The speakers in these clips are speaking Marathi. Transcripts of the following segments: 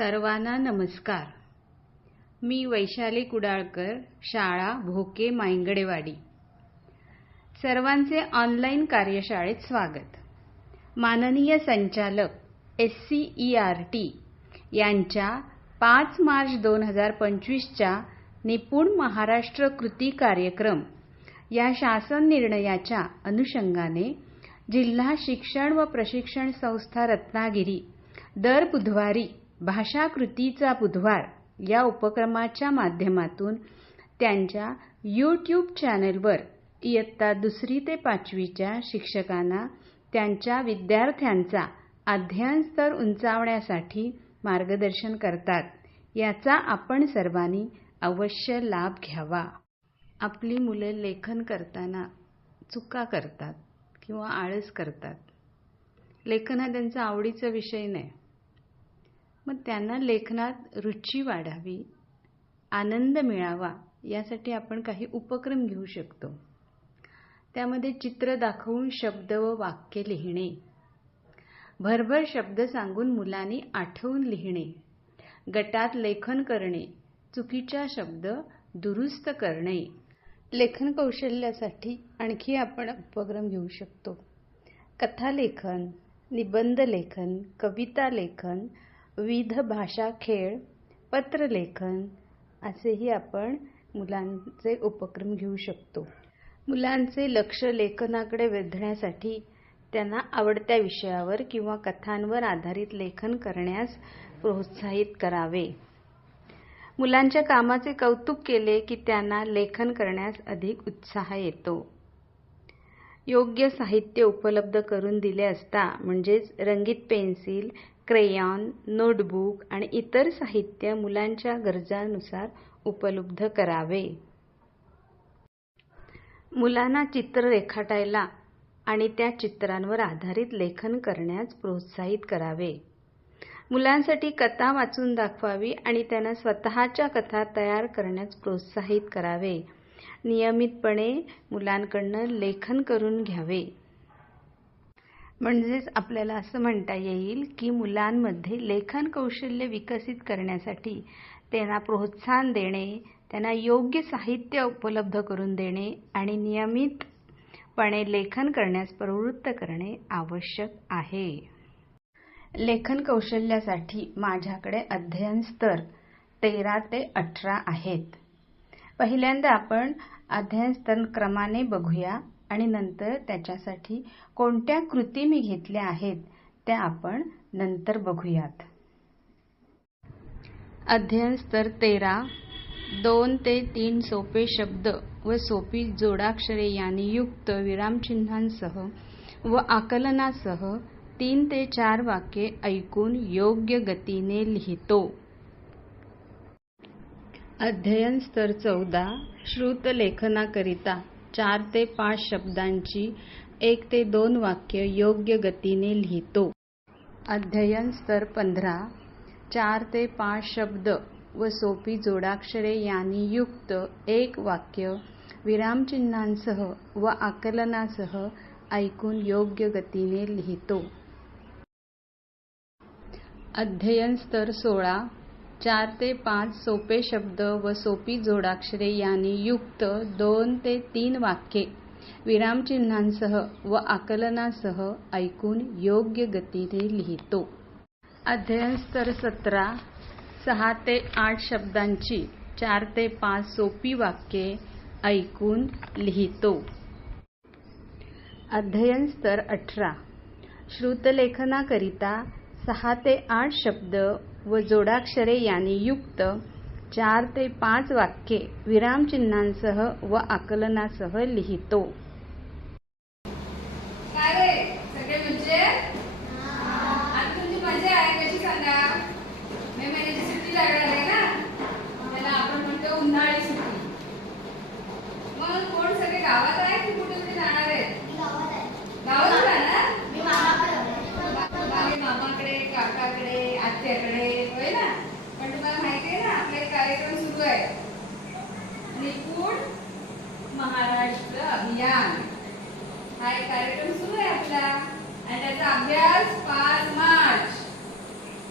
सर्वांना नमस्कार. मी वैशाली कुडाळकर शाळा भोके मायंगडेवाडी. सर्वांचे ऑनलाईन कार्यशाळेत स्वागत. माननीय संचालक S C E R T यांच्या पाच मार्च दोन हजार पंचवीसच्या निपुण महाराष्ट्र कृती कार्यक्रम या शासन निर्णयाच्या अनुषंगाने जिल्हा शिक्षण व प्रशिक्षण संस्था रत्नागिरी दर बुधवारी भाषाकृतीचा बुधवार या उपक्रमाच्या माध्यमातून त्यांच्या यूट्यूब चॅनलवर इयत्ता दुसरी ते पाचवीच्या शिक्षकांना त्यांच्या विद्यार्थ्यांचा अध्ययन स्तर उंचावण्यासाठी मार्गदर्शन करतात. याचा आपण सर्वांनी अवश्य लाभ घ्यावा. आपली मुलं लेखन करताना चुका करतात किंवा आळस करतात. लेखन हा त्यांचा आवडीचा विषय नाही. मग त्यांना लेखनात रुची वाढावी आनंद मिळावा यासाठी आपण काही उपक्रम घेऊ शकतो. त्यामध्ये चित्र दाखवून शब्द व वाक्य लिहिणे भरभर शब्द सांगून मुलांनी आठवून लिहिणे गटात लेखन करणे चुकीच्या शब्द दुरुस्त करणे लेखन कौशल्यासाठी आणखी आपण उपक्रम घेऊ शकतो. कथालेखन निबंध लेखन कविता लेखन विविध भाषा खेळ पत्रलेखन असेही आपण मुलांचे उपक्रम घेऊ शकतो. मुलांचे लक्ष लेखनाकडे वेधण्यासाठी त्यांना आवडत्या विषयावर किंवा कथांवर आधारित लेखन करण्यास प्रोत्साहित करावे. मुलांच्या कामाचे कौतुक केले की त्यांना लेखन करण्यास अधिक उत्साह येतो. योग्य साहित्य उपलब्ध करून दिले असता म्हणजेच रंगीत पेन्सिल क्रेयॉन नोटबुक आणि इतर साहित्य मुलांच्या गरजानुसार उपलब्ध करावे. मुलांना चित्र रेखाटायला आणि त्या चित्रांवर आधारित लेखन करण्यास प्रोत्साहित करावे. मुलांसाठी कथा वाचून दाखवावी आणि त्यांना स्वतःच्या कथा तयार करण्यास प्रोत्साहित करावे. नियमितपणे मुलांकडनं लेखन करून घ्यावे. म्हणजेच आपल्याला असं म्हणता येईल की मुलांमध्ये लेखन कौशल्य विकसित करण्यासाठी त्यांना प्रोत्साहन देणे त्यांना योग्य साहित्य उपलब्ध करून देणे आणि नियमितपणे लेखन करण्यास प्रवृत्त करणे आवश्यक आहे. लेखन कौशल्यासाठी माझ्याकडे अध्ययन स्तर तेरा ते अठरा आहेत. पहिल्यांदा आपण अध्ययन स्तर क्रमाने बघूया. आणि नंतर त्याच्यासाठी कोणत्या कृती मी घेतल्या आहेत त्या आपण नंतर बघूयात. अध्ययन स्तर तेरा दोन ते तीन सोपे शब्द व सोपी जोडाक्षरे यांनी युक्त विरामचिन्हांसह व आकलनासह तीन ते चार वाक्ये ऐकून योग्य गतीने लिहितो. अध्ययन स्तर चौदा श्रुत लेखनाकरिता. चार ते पाच शब्दांची एक ते दोन वाक्य योग्य गतीने लिहितो. अध्ययन स्तर पंधरा चार ते पाच शब्द व सोपी जोडाक्षरे यांनी युक्त एक वाक्य विरामचिन्हांसह व आकलनासह ऐकून योग्य गतीने लिहितो. अध्ययन स्तर सोळा चार ते पाच सोपे शब्द व सोपी जोडाक्षरे यांनी युक्त दोन ते तीन वाक्ये विरामचिन्हांसह व आकलनासह ऐकून योग्य गतीने लिहितो. अध्ययन स्तर सतरा सहा ते आठ शब्दांची चार ते पाच सोपी वाक्ये ऐकून लिहितो. अध्ययन स्तर अठरा श्रुतलेखनाकरिता सहा ते आठ शब्द व जोडाक्षरे यांनी युक्त चार ते पाच वाक्ये विरामचिन्हांसह व आकलनासह लिहितो. काय रे? सगळे म्हणजे? तुमची मजा आहे कशी सांगा? मे महिन्याची सुट्टी लागणार आहे ना त्याला आपण म्हणतो उन्हाळी सुट्टी मग कोण सगळे गावात आहे की कुठे कुठे जाणार आहेत गावात जाणार बाकी मामाकडे काकाकडे आत्याकडे होय ना पण तुम्हाला माहिती आहे ना आपला एक कार्यक्रम सुरू आहे निपुण महाराष्ट्र अभियान हा एक कार्यक्रम सुरू आहे आपला आणि त्याचा अभ्यास पाच मार्च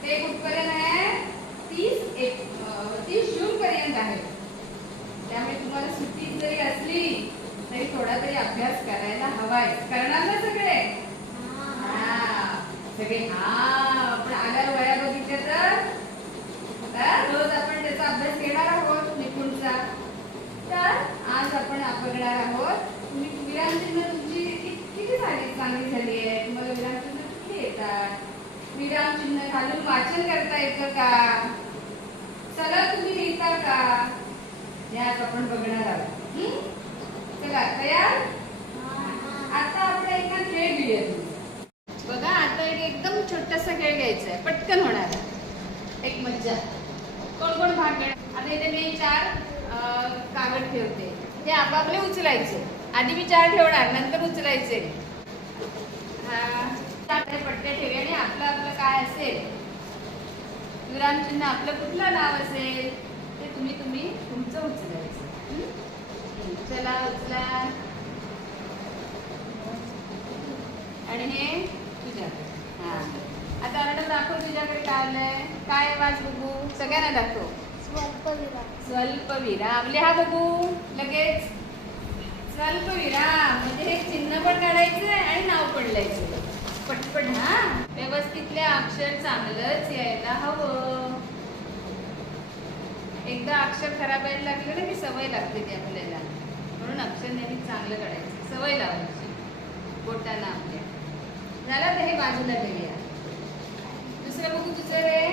ते कुठपर्यंत आहे तीस एप अं, तीस जून पर्यंत आहे त्यामुळे तुम्हाला सुट्टी जरी असली तरी थोडा तरी अभ्यास करायला हवाय करणार ना सगळे हा. सगळे हा आपण आल्यावर वया बघितल्या तर तर रोज आपण त्याचा अभ्यास घेणार आहोत निपुणचा तर आज आपण बघणार आहोत तुम्ही विरामचिन्ह तुमची कि- किती झाली चांगली झाली आहे तुम्हाला विरामचिन्ह किती विराम चिन्ह घालून वाचन करता येतं का? चला तुम्ही लिहिता का? हे आज आपण बघणार आहोत. चला तयार? आता आपण एका खेळ घेऊया बघा आता एक एकदम छोटासा खेळ घ्यायचा आहे पटकन होणार एक मज्जा. कोण कोण भाग घेणार आता इथे मी चार कागद ठेवते. हे आपापले उचलायचे. आधी मी चार ठेवणार नंतर उचलायचे. हा. पट्टे ठेवे आणि आपलं आपलं काय असेल? विरामचिन्ह आपलं कुठलं नाव असेल? ते तुम्ही तुम्ही तुमचं उचलायचं चला उचला आणि हे तुझ्याकडे. हा. आता अर्णव दाखव तुझ्याकडे काय आलंय. काय वाच बघू? सगळ्यांना दाखव. स्वल्प विराम. लिहा बघू. लगेच. स्वल्प विराम. म्हणजे हे चिन्ह पण काढायचं आणि नाव पण लिहायचं पटपट हा व्यवस्थितले अक्षर चांगलंच यायला हवं. एकदा अक्षर खराब यायला लागलं ना की सवय लागते ती आपल्याला. म्हणून अक्षर नेहमी चांगलं काढायचं. सवय लावायची. बोटांना आपल्या. झालं तर हे बाजूला ठेवूया दुसरं बघू तुझं रे.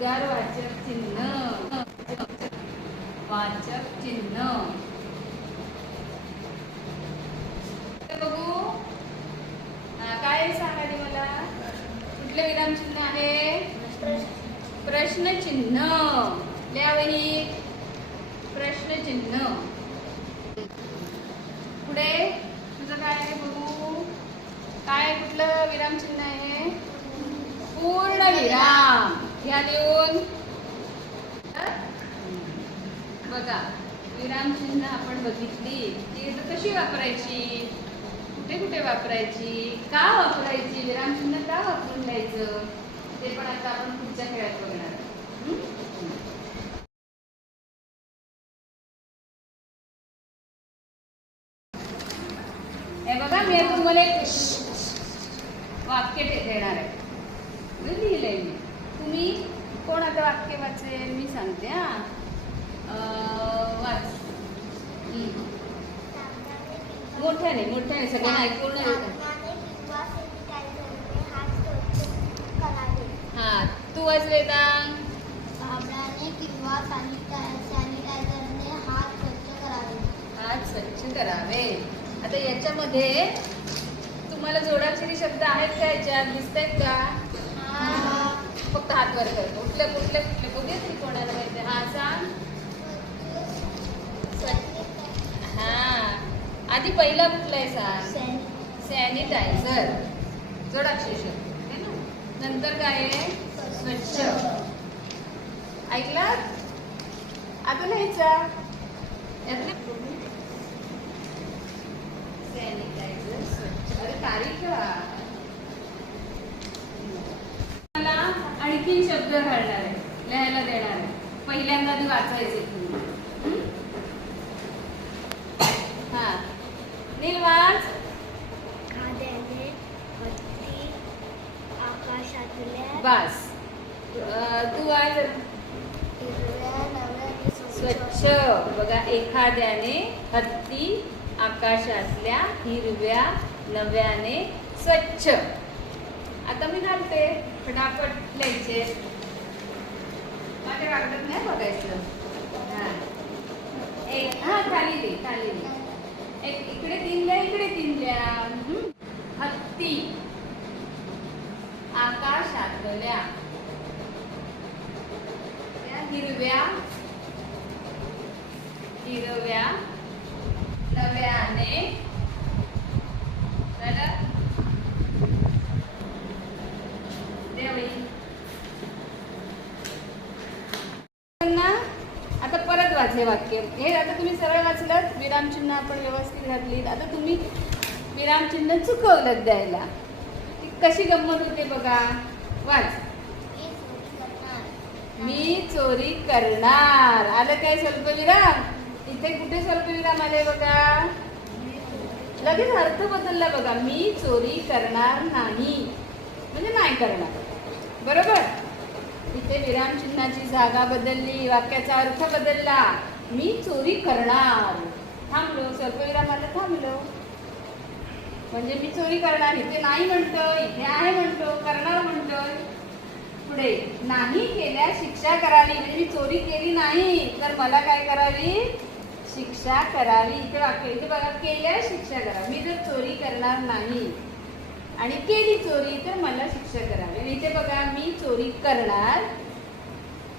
गार वाचक चिन्ह. वाचक चिन्ह हे बघू हा, काय आहे सांगा मला? कुठलं विराम चिन्ह आहे? प्रश्नचिन्ह. चिन्ह लिहावही प्रश्न चिन्ह पुढे तुझं काय आहे बघू? काय कुठलं विराम चिन्ह आहे? पूर्ण विराम. घ्या देऊन. बघा विराम चिन्ह आपण बघितली. ती कशी वापरायची? कुठे कुठे वापरायची? का वापरायची? विरामचिन्ह का वापरून द्यायचं ते पण आता आपण पुढच्या खेळात बघणार. आहोत. हं? हे बघा मी आता तुम्हाला एक वाक्य दे- देणार आहे मी लिहिलंय मी तुम्ही कोण आता वाक्य वाचेल मी सांगते हा अं, वाच हं. मोठ्याने मोठ्याने सगळ्यांना ऐकून नाही येत. हा तू वाच वेदांग साबणाने किंवा सॅनिटायझरने हात स्वच्छ करावे हात स्वच्छ करावे आता याच्यामध्ये तुम्हाला जोडाक्षरी शब्द आहेत का याच्यात दिसत आहेत का फक्त हात वर कर कुठले कुठले कुठले बघूया तरी कोणाला माहिती हा सांग. हा. आधी पहिला कुठला आहे सांग? सॅनिटायझर. जोडाक्षरी है ना? नंतर काय आहे? स्वच्छ. ऐकला? अजून लिहायचा सॅनिटायझर स्वच्छ. अरे तारीख लिहा. मला आणखीन शब्द घालणार आहे लिहायला देणार आहे. पहिल्यांदा आधी वाचायचे हं? बास तू आज स्वच्छ. बघा एखाद्याने हत्ती आकाशातल्या हिरव्या नव्याने स्वच्छ. आता मी घालते. फटाफट लिहायचे. माझ्या कागदात नाही बघायचं. हा. एक हा खाली दे खाली दे. एक इकडे तीन द्या इकडे तीन द्या. हत्ती. आकाशातल्या त्या हिरव्या. हिरव्या. नव्याने झालं? परत वाक्य. हे आता तुम्ही सरळ वाचलं विरामचिन्ह आपण व्यवस्थित घातलीत. आता तुम्ही विरामचिन्ह चुकवलं द्यायला. ती कशी गंमत होते बघा. वाच. मी चोरी करणार. आलं काय स्वल्पविराम? इथे कुठे स्वल्पविराम आले बघा? लगेच अर्थ बदलला बघा. मी चोरी करणार नाही. म्हणजे नाही करणार. बरोबर? इथे विरामचिन्हाची जागा बदलली वाक्याचा अर्थ बदलला. मी चोरी करणार. थांबलो स्वल्पविरामाला थांबलो. म्हणजे मी चोरी करणार इथे नाही म्हणतोय इथे आहे म्हणतो करणार म्हणतोय. पुढे नाही केल्यास शिक्षा करावी. म्हणजे मी चोरी केली नाही तर मला काय करावी? शिक्षा करावी. इथे वाक्य इथे बघा केल्यास शिक्षा करावी. मी जर चोरी करणार नाही. आणि केली चोरी तर मला शिक्षा करावी. आणि इथे बघा मी चोरी करणार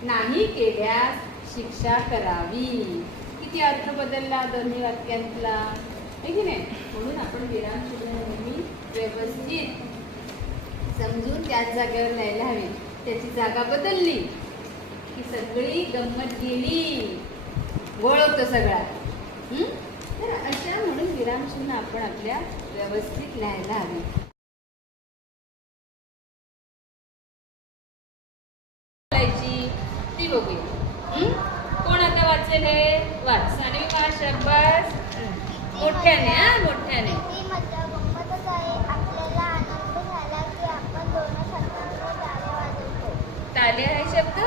नाही केल्यास शिक्षा करावी. किती अर्थ बदलला दोन्ही वाक्यांतला. आहे की नाही? म्हणून आपण विरामचिन्ह नेहमी व्यवस्थित समजून त्याच जागेवर न्यायला हवी. त्याची जागा बदलली. की सगळी गंमत गेली. गोळवतो सगळा. तर अशा म्हणून विरामचिन्ह आपण आपल्या व्यवस्थित लिहायला हवी बोलायची ती बघूया हं? कोण आता वाचेल हे वाच सानवी मा शब्बास मोठ्याने हा मोठ्याने ती मजा गंमतच आहे शब्द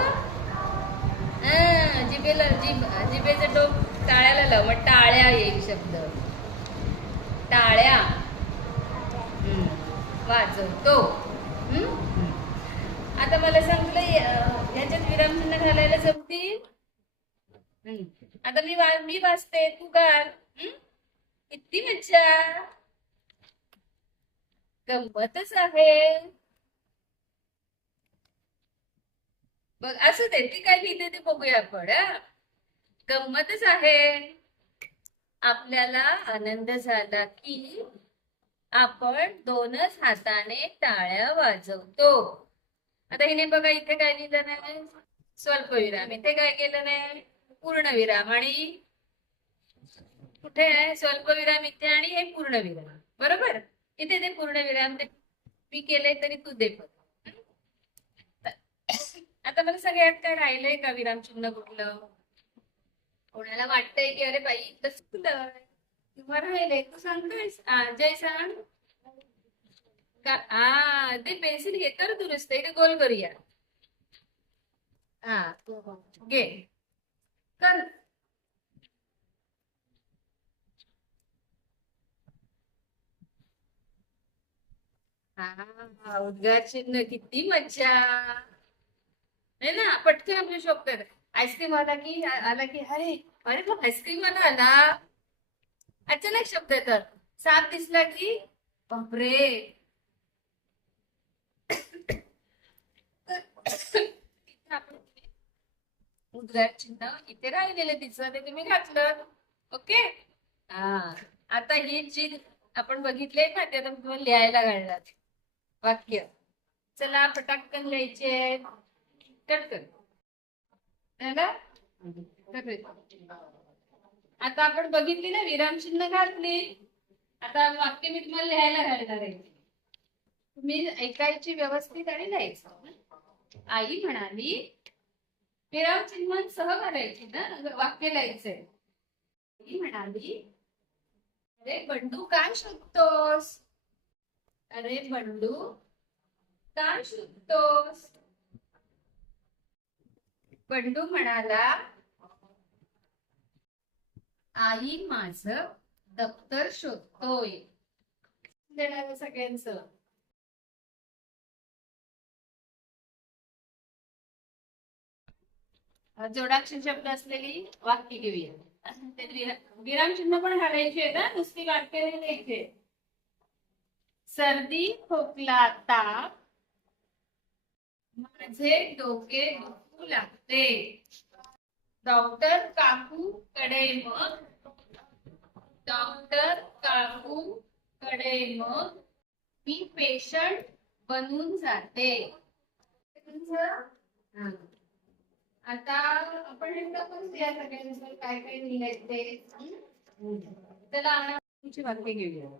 हा, जिभेला जिभ जिभेचं टोक टाळ्याला लाव मग टाळ्या येईल शब्द टाळ्या हम्म. वाजवतो? आता मला सांग तुला या- याच्यात विरामचिन्ह घालायला जमतील हम्म. आता मी वा मी वाचते तू कर हम्म? किती मज्जा. गंमतच आहे. बघ असं ते ती काय लिहिते ते बघूया आपण गंमतच आहे. आपल्याला आनंद झाला की आपण दोनच हाताने टाळ्या वाजवतो. आता हिने बघा इथे काय लिहिलं नाही? स्वल्पविराम. इथे काय केलं नाही? पूर्णविराम. आणि कुठे आहे? स्वल्पविराम इथे आणि हे पूर्णविराम. बरोबर? इथे ते पूर्णविराम ते मी केलंय तरी तू दे आता मला सगळ्यात काय राहिलंय का विराम चिन्ह कुठलं? कोणाला वाटतंय की अरे बाई इथं किंवा राहिलंय. तू सांगतोयस? जय सांग का हा ते पेन्सिल घे कर दुरुस्त इथे गोल करूया. हा. हो, हो. घे. कर. हा उद्गार चिन्ह किती मज्जा. नाही ना? पटकन आपल्या शोभतात आईस्क्रीम आला की आला की अरे अरे मग आईस्क्रीम आला आला. अचानक शब्द तर साप दिसला की बापरे. आपण उद्गार चिन्ह इथे राहिलेलं तिचं ते तुम्ही घातलं. ओके? हा. आता ही जी आपण बघितले ना ते आता तुम्हाला लिहायला घालणार. वाक्य. चला पटाकन लिहायचे टटकन आता आपण बघितली ना विरामचिन्ह घातली. आता वाक्य मी तुम्हाला लिहायला घालणार आहे. तुम्ही ऐकायची व्यवस्थित आणि लिहायचं. आई म्हणाली विरामचिन्हांसह करायची ना वाक्य लिहायचंय. आई म्हणाली अरे बंडू काय शोधतोस? अरे बंडू काय शोधतोस बंडू म्हणाला आई माझ दप्तर शोधतोय. देणार सगळ्यांचं. जोडाक्षर शब्द असलेली वाक्य घेऊया. विरामचिन्ह पण घालायची आहे ना नुसती वाक्य नाही लिहायचे सर्दी खोकला ताप. माझे डोके दुखू लागते. डॉक्टर काकू कडे मग. डॉक्टर काकू कडे मग. मी पेशंट बनून जाते. आता आपण हे बघूया सगळ्यांचं काय काय लिहिलंय ते चला तुमची वाक्य घेऊया.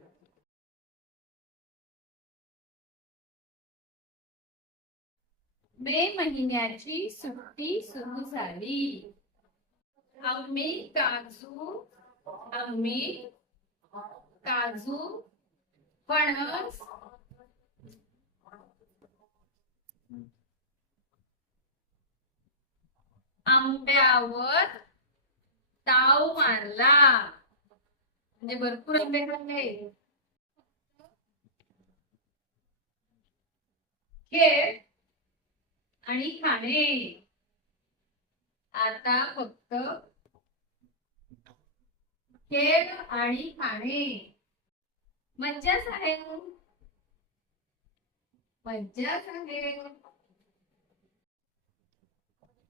मे महिन्याची सुट्टी सुरू झाली. आम्ही काजू आम्ही काजू फणस आंब्यावर ताव मारला. म्हणजे भरपूर आंबे खाल्ले. खेळ आणि खाणे. आता फक्त खेळ आणि खाणे. मज्जाच आहे मज्जाच आहे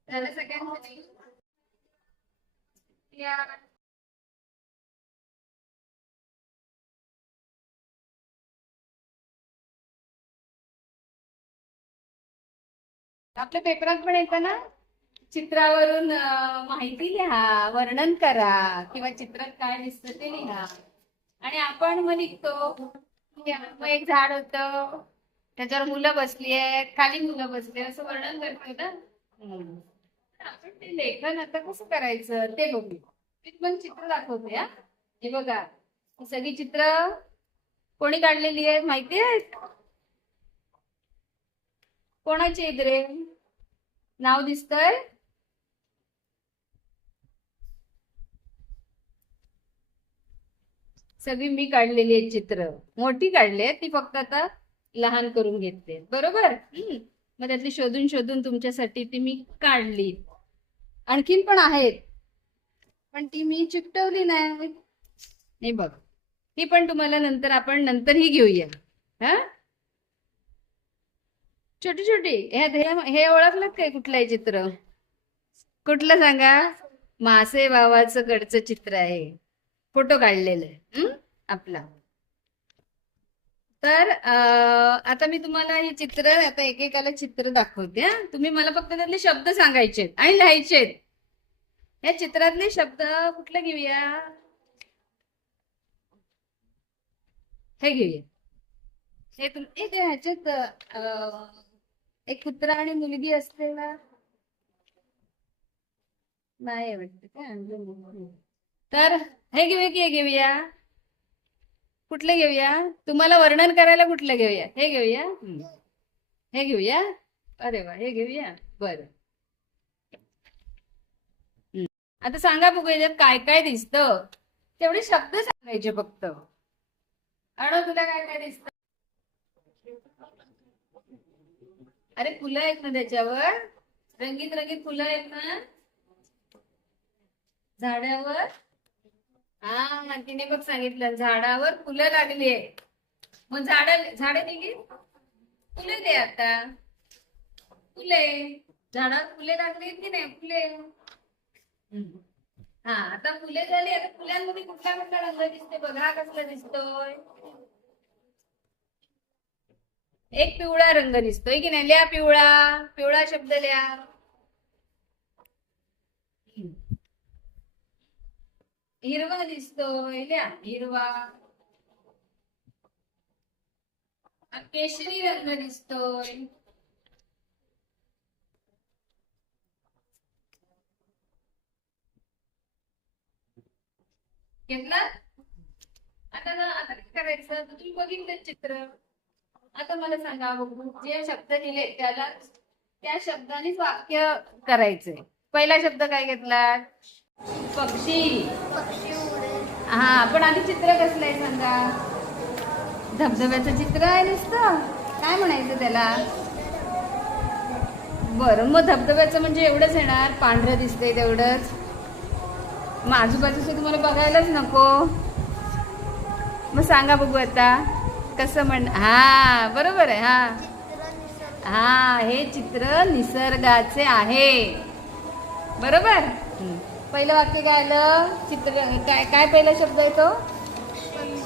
त्याला सगळ्यांना आपल्या पेपरात पण येतं ना? चित्रावरून माहिती लिहा वर्णन करा किंवा चित्रात काय दिसतं ते लिहा. आणि आपण मग निघतो. मग एक झाड होतं. त्याच्यावर मुलं बसली आहेत खाली मुलं बसली असं वर्णन करतो ना? आपण ते लेखन आता कसं करायचं ते बघू. मी पण चित्र दाखवते हा. हे बघा. सगळी चित्र कोणी काढलेली आहेत माहिती आहेत? कोणाची आहेत रे? नाव दिसतंय? सगळी मी काढलेली आहेत चित्र. मोठी काढली आहेत ती फक्त आता लहान करून घेतले बरोबर? हम्म. मग त्यातली शोधून शोधून तुमच्यासाठी ती मी काढली. आणखीन पण आहेत. पण ती मी चिकटवली नाही. बघ. ही पण तुम्हाला नंतर आपण नंतर ही घेऊया. हा? छोटी छोटी. हे हे- ओळखलं काय कुठलं चित्र? कुठलं सांगा? मासे भावाचं कडचं चित्र आहे. फोटो काढलेलं आहे. आपला. तर आता मी तुम्हाला हे चित्र आता एकेकाला चित्र दाखवते तुम्ही मला फक्त त्यातले शब्द सांगायचे आणि लिहायचे आहेत या चित्रातले शब्द कुठलं घेऊया? हे घेऊया. हे तुम ह्याच्यात एक कुत्रा आणि मुलगी असते ना नाही वाटत का तर हे घेऊया की हे घेऊया? कुठलं घेऊया? तुम्हाला वर्णन करायला कुठलं घेऊया? हे घेऊया. हे घेऊया? अरे वा हे घेऊया? बरं. आता सांगा बघू याच्यात काय काय दिसतं? तेवढे शब्द सांगायचे फक्त. अण तुला काय काय दिसत? अरे फुलं आहेत ना त्याच्यावर? रंगीत रंगीत फुलं आहेत ना? झाडावर? हा तिने बघ सांगितलं. झाडावर फुलं लागली आहे. मग झाड झाडे निघी. फुले दे आता. फुले. झाडावर फुले लागली की नाही? फुले. हा आता फुले झाली. आता फुलांमध्ये कुठला कुठला रंग दिसते बघा कसला दिसतोय. एक पिवळा रंग दिसतोय की नाही? लिहा पिवळा. पिवळा शब्द लिहा. हिरवा दिसतोय. लिहा. हिरवा. केशरी रंग दिसतोय. घेतला? आता ना आता काय करायचं? तुम्ही बघितलं चित्र. आता मला सांगा बघू जे शब्द दिले त्याला त्या शब्दानेच वाक्य करायचंय. पहिला शब्द काय घेतला पक्षी पक्षी. हा पण आधी चित्र कसलं आहे सांगा? धबधब्याचं चित्र आहे नुसतं. काय म्हणायचं त्याला? बरं मग धबधब्याचं म्हणजे एवढंच येणार. पांढरं दिसतंय तेवढंच. मग आजूबाजूचं तुम्हाला बघायलाच नको. मग सांगा बघू आता. कसं म्हण हा बरोबर आहे हा. हा हे चित्र निसर्गाचे आहे. बरोबर? पहिलं वाक्य काय आलं? चित्र काय काय पहिला शब्द येतो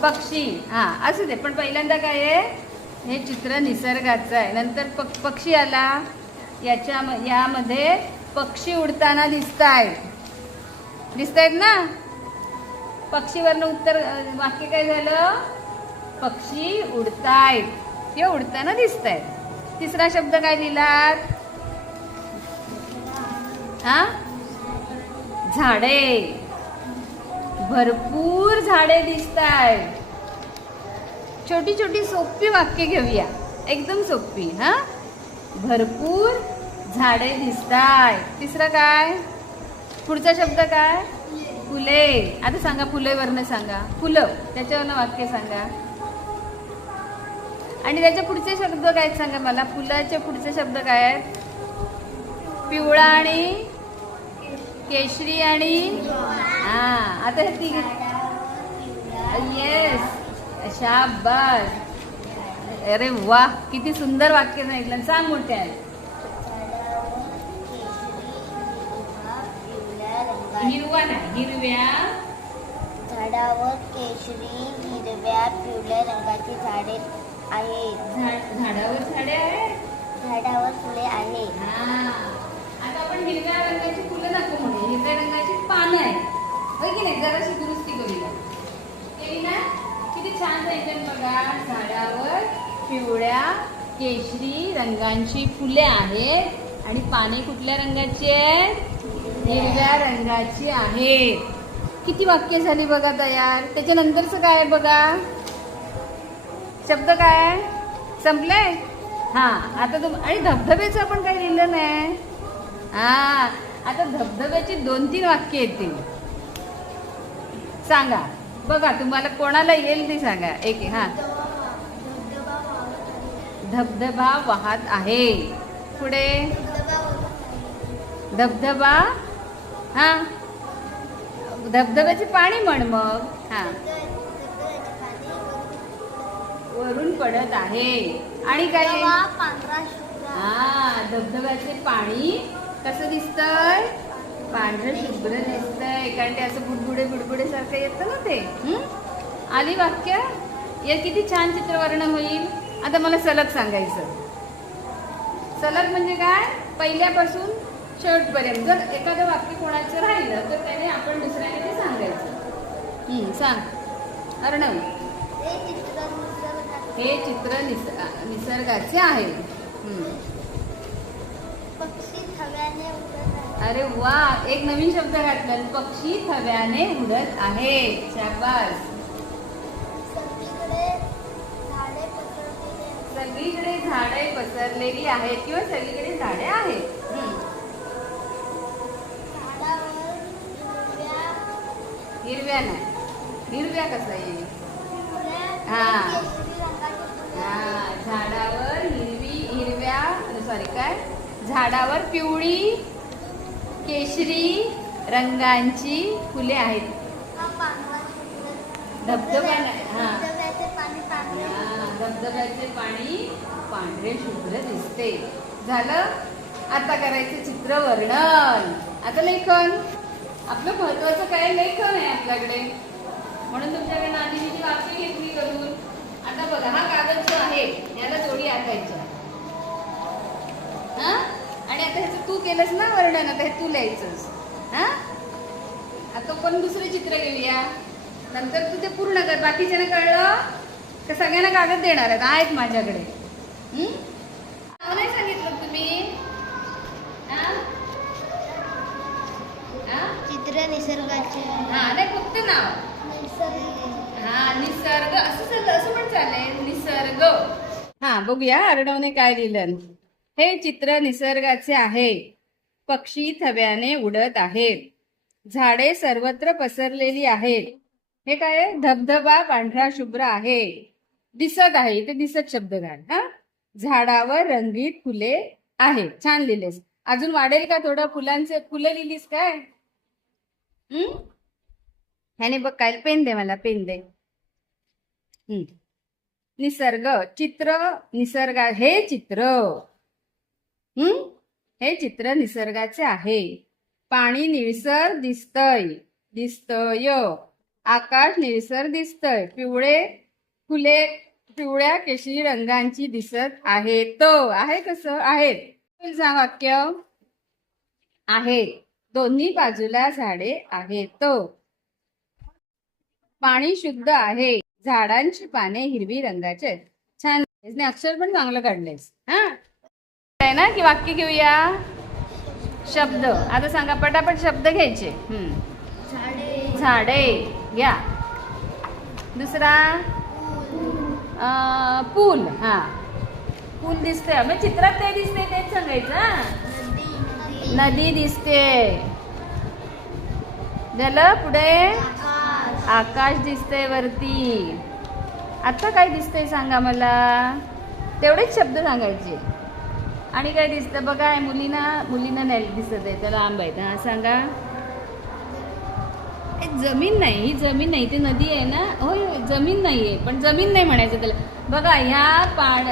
पक्षी. हा असू दे पण पहिल्यांदा काय आहे? हे चित्र निसर्गाचं आहे. नंतर पक पक्षी आला. याच्या यामध्ये पक्षी उडताना दिसत आहेत दिसत आहेत ना? पक्षीवरनं उत्तर वाक्य काय झालं? पक्षी उडतायत. ते उडताना दिसत आहेत तिसरा शब्द काय लिहिलात? हा? झाडे. भरपूर झाडे दिसत आहेत छोटी छोटी सोपी वाक्य घेऊया. एकदम सोपी हा? भरपूर झाडे दिसताय तिसरं काय? पुढचा शब्द काय? फुले. आता सांगा फुलेवरनं सांगा. फुलं. त्याच्यावरनं वाक्य सांगा. आणि त्याच्या पुढचे शब्द काय आहेत सांगा मला? फुलाचे पुढचे शब्द काय आहेत? पिवळा आणि केशरी आणि हा आता हे येस शाबास. अरे वा किती सुंदर वाक्य सांगितलं सांग मोठ्या हिरवा हिरव्या. झाडावर केशरी हिरव्या पिवळ्या रंगाची झाडे. आहेत झाड झाडावर झाडे आहेत झाडावर फुले आहेत हा. आता आपण हिरव्या रंगाची फुलं नको म्हणूया. हिरव्या रंगाची पानं आहेत. होय की नाही? जराशी दुरुस्ती करूया. केली ना? किती छान सांगितलं बघा. झाडावर पिवळ्या केशरी रंगांची फुले आहेत. आणि पाने कुठल्या रंगाची आहेत? हिरव्या रंगाची आहेत. किती वाक्य झाली बघा तयार. त्याच्यानंतरच काय आहे बघा? शब्द काय आहे? संपले? हा. आता तुम आणि धबधब्याचं आपण काही लिहिलं नाही. हा. आता धबधब्याची दोन तीन वाक्य येतील. सांगा. बघा तुम्हाला कोणाला येईल ती सांगा. एक हा. धबधबा वाहत आहे. पुढे. धबधबा हा. धबधब्याचे पाणी म्हण मग. हा. वरून पडत आहे. आणि काय? हा धबधब्याचे पाणी कसं दिसतंय? पांढरं शुभ्र दिसतंय. कारण ते असं बुडबुडे बुडबुडे सारखं येतं ना ते? आली वाक्य? या किती छान चित्रवर्ण होईल. आता मला सलग सांगायचं. सलग म्हणजे काय? पहिल्यापासून शेवटपर्यंत. जर एखादं वाक्य कोणाचं राहिलं तर त्याने आपण दुसऱ्याने ते सांगायचं. सांग. अर्णव. हे चित्र निसर्गाचे चित्र निस निसर्गाचे आहे हं. अरे वा एक नवीन शब्द घातला पक्षी थव्याने उडत आहे शाबास. सगळीकडे झाडे पसरलेली आहेत. किंवा सगळीकडे झाडे आहेत. हिरव्या नाही. हिरव्या कसं येईल? हा. केशरी रंगाचे फुले हा, आहेत. झाडावर हिरवी हिरव्या सॉरी काय? झाडावर पिवळी केशरी रंगांची फुले आहेत. हा. धबधब्याचे पाणी पांढरे शुभ्र दिसते. झालं? आता करायचं चित्र वर्णन. आता लेखन. आपलं महत्वाचं काय? लेखन आहे आपल्याकडे. म्हणून तुमच्याकडे आधी मी ती घेतली करून. आता बघा हा कागद जो आहे याला जोडी आखायच्या हा? आणि आता ह्याचं तू केलंस ना वर्णन आता हे तू लिहायचंस. हा? आता पण दुसरं चित्र घेऊया नंतर तू ते पूर्ण कर. बाकीच्यानं कळलं? का सगळ्यांना कागद देणार आहेत? आहेत माझ्याकडे? नाव नाही सांगितलं तुम्ही? चित्र निसर्गाचे. हा नाही फक्त नाव. हा निसर्ग. असं सगळं असं पण चालेल निसर्ग. हा बघूया अर्णवने काय लिहिलं हे चित्र निसर्गाचे आहे. पक्षी थव्याने उडत आहेत. झाडे सर्वत्र पसरलेली आहेत. हे काय? धबधबा पांढरा शुभ्र आहे. दिसत आहे. ते दिसत शब्द घाल. हा? झाडावर रंगीत फुले आहेत. छान लिहिलेस अजून वाढेल का थोडं? फुलांचे फुलं लिहिलीस काय? हम्म ह्याने बघ काय पेन दे मला. पेन दे. निसर्ग चित्र निसर्गा हे चित्र. हम्म. हे चित्र निसर्गाचे आहे. पाणी निळसर दिसतय. दिसतय. आकाश निळसर दिसतय. पिवळे फुले पिवळ्या केशरी रंगांची दिसत आहेत. आहे कसं? आहेत तुझा वाक्य? आहे. दोन्ही बाजूला झाडे आहेत. पाणी शुद्ध आहे. झाडांची पाने हिरवी रंगाचे आहेत. छान. अक्षर पण चांगलं काढलेस. हा? आहे ना की वाक्य घेऊया? शब्द. आता सांगा पटापट शब्द घ्यायचे. झाडे. झाडे. घ्या दुसरा? पूल. हा. पूल दिसतंय. मग चित्रात काय दिसते तेच सांगायचं? नदी नदी. दिसते. झालं? पुढे? आकाश दिसतंय वरती. आता काय दिसतंय सांगा मला? तेवढेच शब्द सांगायचे. आणि काय दिसतं बघा मुलींना मुलींना नाही दिसत आहे त्याला आंब आहेत हा सांगा. जमीन नाही ही जमीन नाही ती नदी आहे ना? होय जमीन नाही आहे पण जमीन नाही म्हणायचं त्याला. बघा ह्या पाड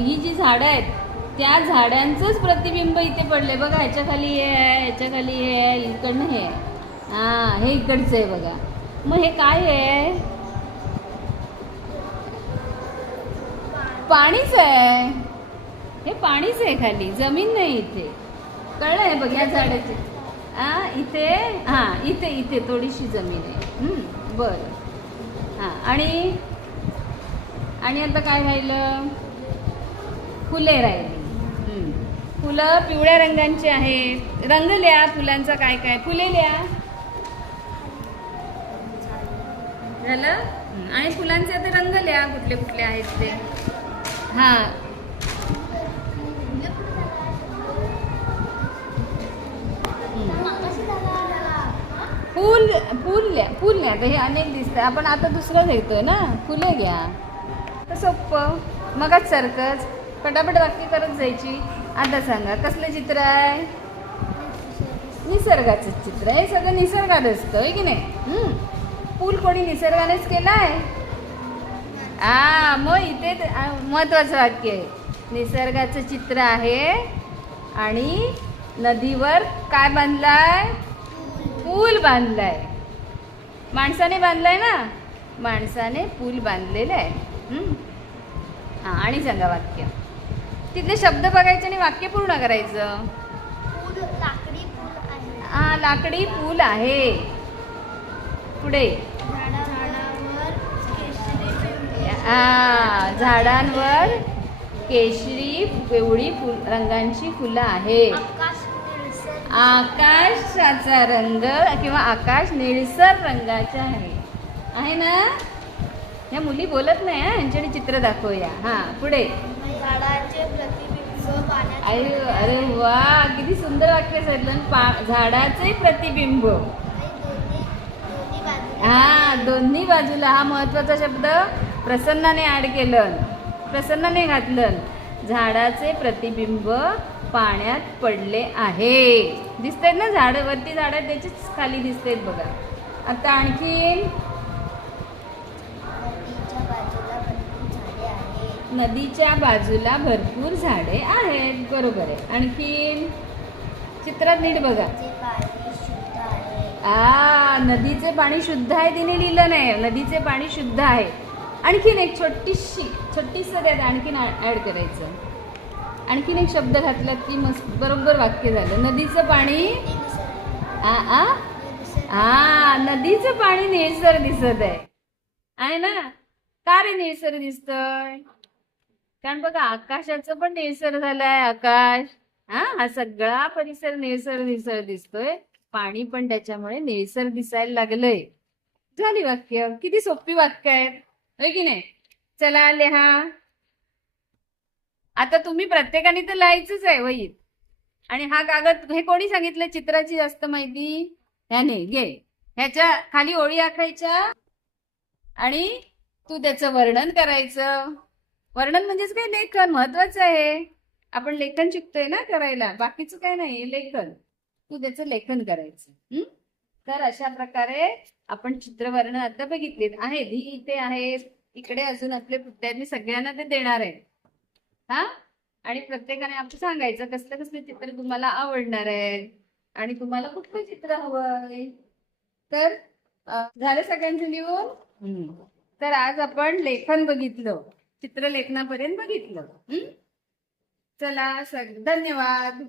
ही जी झाडं आहेत त्या झाडांचंच प्रतिबिंब इथे पडले बघा ह्याच्या खाली हे आहे ह्याच्या खाली हे आहे इकडनं हे आहे. हां हे इकडचं आहे बघा. मग हे काय आहे? पाणीच आहे. हे पाणीच आहे खाली जमीन नाही इथे. कळलं आहे बघ या झाडाचे. हा इथे? हां इथे इथे थोडीशी जमीन आहे. बर बरं. हां आणि? आणि आता काय राहिलं? फुले राहिली. फुलं पिवळ्या रंगांची आहेत. रंग फुलांचा काय काय? फुले लिहा. झालं? आणि फुलांचे आता रंग लिहा कुठले कुठले आहेत ते. हां. फूल फूल लिहा फूल नाही आता हे अनेक दिसतं आपण आता दुसरं घेतोय ना? फुले घ्या. तर सोपं मगच सारखंच पटापट वाक्य करत जायची. आता सांगा कसलं चित्र आहे? निसर्गाचं चित्र आहे. हे सगळं निसर्गात असतं आहे की नाही? पूल कोणी निसर्गानेच केलं आहे हा मग इथे आ, महत्वाचं वाक्य आहे. निसर्गाचं चित्र आहे आणि नदीवर काय बांधलाय? पूल बांधलाय. माणसाने बांधलाय ना? माणसाने पूल बांधलेला आहे. हं? हा आणि सांगा वाक्य. तिथले शब्द बघायचे आणि वाक्य पूर्ण करायचं. पूल लाकडी पूल आहे. हा लाकडी पूल आहे. पुढे. झाडांवर केशरी पिवळी फुल रंगांची फुलं आहेत आकाशाचा रंग किंवा आकाश निळसर रंगाचा आहे. आहे ना? ह्या मुली बोलत नाही हा? यांच्याकडे चित्र दाखवूया. हा पुढे. झाडाचे अरे अरे वा किती सुंदर वाक्य सांगितलं. पा झाडाचे प्रतिबिंब आणि दोन्ही दोन्ही बाजूला हा दोन्ही बाजूला हा महत्त्वाचा शब्द प्रसन्नाने ऍड केलं. प्रसन्नाने घातलं. झाडाचे प्रतिबिंब पाण्यात पडले आहे. दिसतायत ना झाड वरती झाड आहेत त्याचीच खाली दिसतायत बघा. आता आणखीन नदीच्या बाजूला भरपूर झाडे आहेत. बरोबर आहे. आणखीन? चित्रात नीट बघा. आ नदीचे पाणी शुद्ध आहे तिने लिहिलं नाही. नदीचे पाणी शुद्ध आहे. आणखीन एक छोटीशी छोटीस त्यात आणखीन ऍड करायचं. आणखीन एक शब्द घातला की मस्त बरोबर वाक्य झालं. नदीचं पाणी आ आ? हा नदीचं पाणी निळसर दिसत आहे. आहे ना? का रे निळसर दिसतंय? कारण बघा आकाशाचं पण निळसर झालंय आकाश. हा हा सगळा परिसर निळसर निळसर दिसतोय. पाणी पण त्याच्यामुळे निळसर दिसायला लागलंय. झाली वाक्य? किती सोपी वाक्य आहेत होय की नाही? चला लिहा आता तुम्ही प्रत्येकाने तर लिहायचंच आहे वहीत आणि हा कागद हे कोणी सांगितलं चित्राची जास्त माहिती ह्याने. घे. ह्याच्या खाली ओळी आखायच्या आणि तू त्याचं वर्णन करायचं. वर्णन म्हणजेच काय? लेखन. महत्वाचं आहे. आपण लेखन शिकतोय ना करायला. बाकीचं काय नाही. लेखन. तू त्याचं लेखन करायचं? तर अशा प्रकारे आपण चित्रवर्ण आता बघितलीत. आहेत. ही इथे आहेत. इकडे अजून आपले विद्यार्थी सगळ्यांना ते देणार आहे हा? आणि प्रत्येकाने आपण सांगायचं कसलं कसलं चित्र तुम्हाला आवडणार आहे. आणि तुम्हाला कुठलं चित्र हवंय? तर झालं सगळ्यांचं लिहून? हम्म. तर आज आपण लेखन बघितलं. चित्रलेखनापर्यंत बघितलं. हम्म? चला सग धन्यवाद.